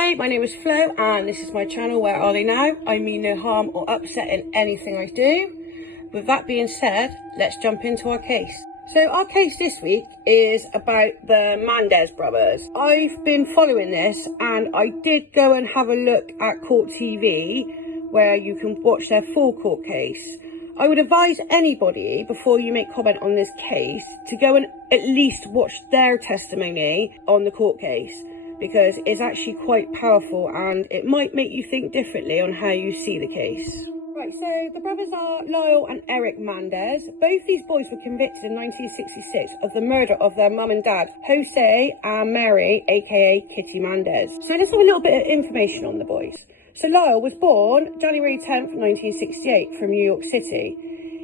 Hey, my name is Flo and this is my channel, Where Are They Now? I mean no harm or upset in anything I do. With that being said, let's jump into our case. So our case this week is about the Menendez brothers. I've been following this and I did go and have a look at Court TV where you can watch their full court case. I would advise anybody, before you make comment on this case, to go and at least watch their testimony on the court case, because it's actually quite powerful and it might make you think differently on how you see the case. Right, so the brothers are Lyle and Eric Menendez. Both these boys were convicted in 1966 of the murder of their mum and dad, Jose and Mary, aka Kitty Menendez. So let's have a little bit of information on the boys. So Lyle was born January 10th, 1968 from New York City.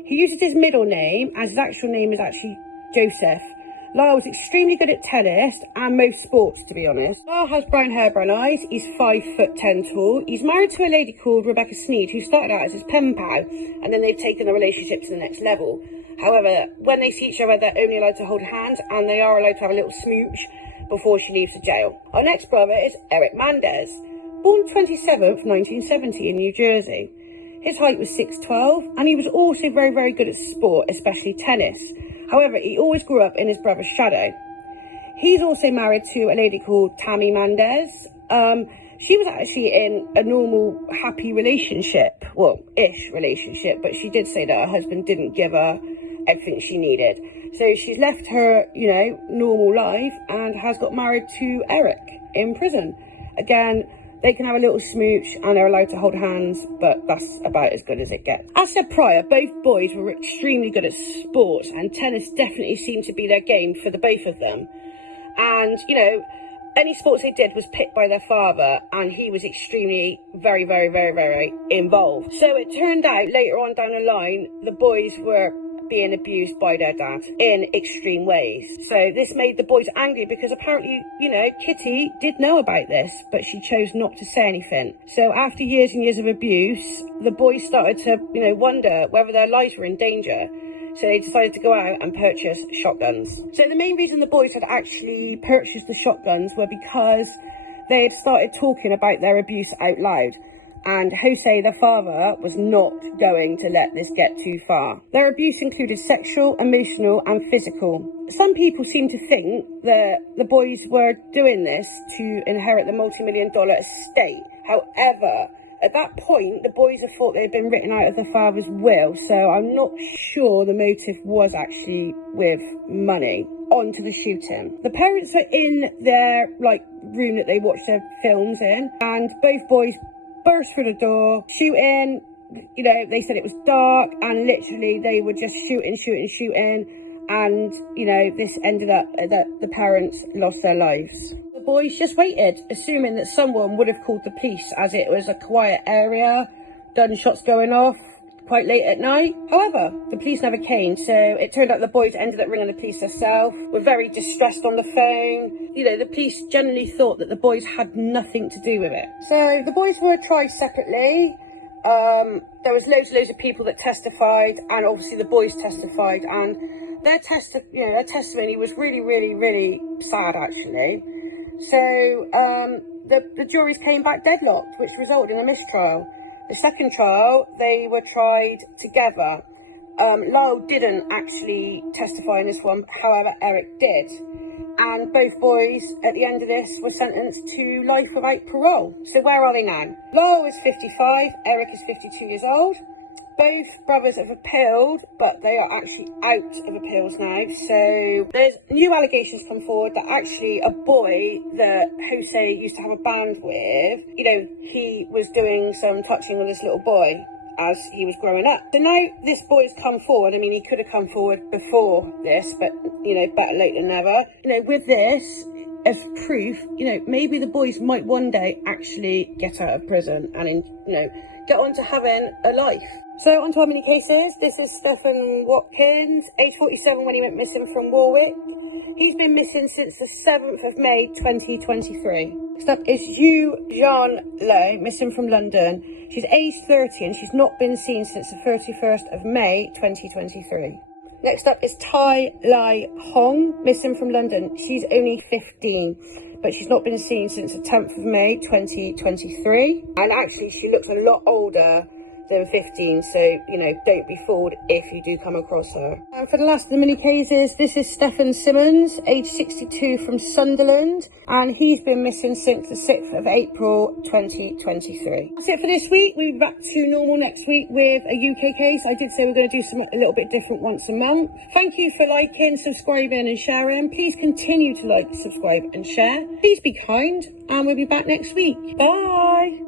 He uses his middle name as his actual name is actually Joseph. Lyle was extremely good at tennis and most sports, to be honest. Lyle has brown hair, brown eyes. He's 5'10" tall. He's married to a lady called Rebecca Sneed, who started out as his pen pal, and then they've taken the relationship to the next level. However, when they see each other, they're only allowed to hold hands, and they are allowed to have a little smooch before she leaves the jail. Our next brother is Eric Menendez, born 27th, 1970 in New Jersey. His height was 6'12", and he was also very, very good at sport, especially tennis. However, he always grew up in his brother's shadow. He's also married to a lady called Tammy Menendez. She was actually in a normal, happy relationship, well, ish relationship, but she did say that her husband didn't give her everything she needed. So she's left her, normal life and has got married to Eric in prison. Again, they can have a little smooch and they're allowed to hold hands, but that's about as good as it gets. As said prior, both boys were extremely good at sports, and tennis definitely seemed to be their game for the both of them. And, any sports they did was picked by their father, and he was extremely, very, very, very, very involved. So it turned out later on down the line, the boys were being abused by their dad in extreme ways. So this made the boys angry because apparently, Kitty did know about this, but she chose not to say anything. So after years and years of abuse, the boys started to, wonder whether their lives were in danger. So they decided to go out and purchase shotguns. So the main reason the boys had actually purchased the shotguns were because they had started talking about their abuse out loud. And Jose, their father, was not going to let this get too far. Their abuse included sexual, emotional and physical. Some people seem to think that the boys were doing this to inherit the multi-million-dollar estate. However, at that point, the boys had thought they'd been written out of their father's will, so I'm not sure the motive was actually with money. On to the shooting. The parents are in their, room that they watch their films in, and both boys burst through the door, shooting. They said it was dark, and literally they were just shooting, and this ended up that the parents lost their lives. The boys just waited, assuming that someone would have called the police, as it was a quiet area, gunshots going off quite late at night. However, the police never came, so it turned out the boys ended up ringing the police themselves, were very distressed on the phone. The police generally thought that the boys had nothing to do with it. So the boys were tried separately. There was loads of people that testified, and obviously the boys testified, and their testimony was really, really, really sad, actually. So the juries came back deadlocked, which resulted in a mistrial. The second trial, they were tried together. Lyle didn't actually testify in this one, however, Eric did. And both boys, at the end of this, were sentenced to life without parole. So where are they now? Lyle is 55, Eric is 52 years old. Both brothers have appealed, but they are actually out of appeals now. So there's new allegations come forward that actually a boy that Jose used to have a band with, he was doing some touching with this little boy as he was growing up. So now this boy has come forward. I mean, he could have come forward before this, but, better late than never. With this as proof, maybe the boys might one day actually get out of prison and, get on to having a life. So on to our mini cases. This is Stephen Watkins, age 47 when he went missing from Warwick. He's been missing since the 7th of May 2023. Next up is Yu Jean Low, missing from London. She's age 30 and she's not been seen since the 31st of May 2023. Next up is Tai Lai Hong, missing from London. She's only 15. but she's not been seen since the 10th of May 2023. And actually she looks a lot older than 15, so you know, don't be fooled if you do come across her. And for the last of the mini cases, this is Stephen Simmons, age 62, from Sunderland, and he's been missing since the 6th of April 2023. That's it for this week. We'll be back to normal next week with a UK case. I did say we're going to do something a little bit different once a month. Thank you for liking, subscribing and sharing. Please continue to like, subscribe and share. Please be kind, and we'll be back next week. Bye.